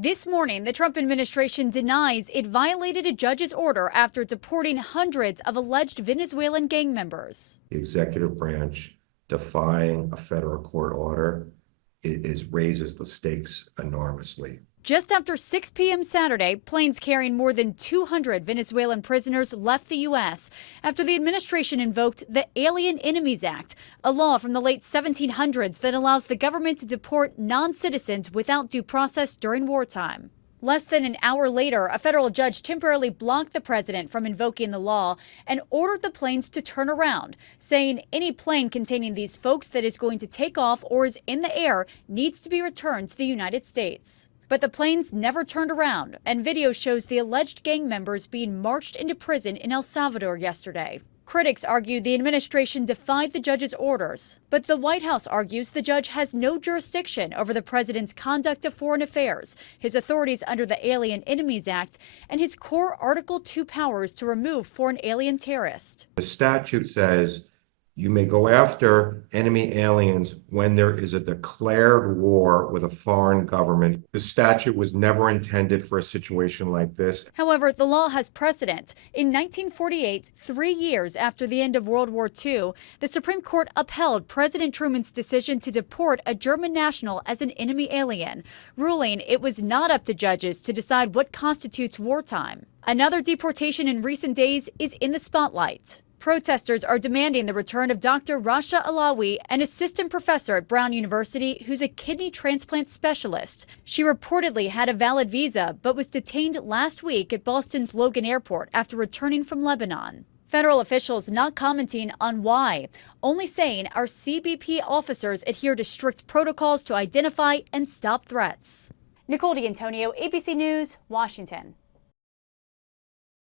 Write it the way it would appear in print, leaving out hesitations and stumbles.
This morning, the Trump administration denies it violated a judge's order after deporting hundreds of alleged Venezuelan gang members. The executive branch defying a federal court order raises the stakes enormously. Just after 6 p.m. Saturday, planes carrying more than 200 Venezuelan prisoners left the U.S. after the administration invoked the Alien Enemies Act, a law from the late 1700s that allows the government to deport non-citizens without due process during wartime. Less than an hour later, a federal judge temporarily blocked the president from invoking the law and ordered the planes to turn around, saying any plane containing these folks that is going to take off or is in the air needs to be returned to the United States. But the planes never turned around, and video shows the alleged gang members being marched into prison in El Salvador yesterday. Critics argue the administration defied the judge's orders, but the White House argues the judge has no jurisdiction over the president's conduct of foreign affairs, his authorities under the Alien Enemies Act, and his core Article 2 powers to remove foreign alien terrorists. The statute says you may go after enemy aliens when there is a declared war with a foreign government. The statute was never intended for a situation like this. However, the law has precedent. In 1948, 3 years after the end of World War II, the Supreme Court upheld President Truman's decision to deport a German national as an enemy alien, ruling it was not up to judges to decide what constitutes wartime. Another deportation in recent days is in the spotlight. Protesters are demanding the return of Dr. Rasha Alawi, an assistant professor at Brown University who's a kidney transplant specialist. She reportedly had a valid visa but was detained last week at Boston's Logan Airport after returning from Lebanon. Federal officials not commenting on why, only saying our CBP officers adhere to strict protocols to identify and stop threats. Nicole D'Antonio, ABC News, Washington.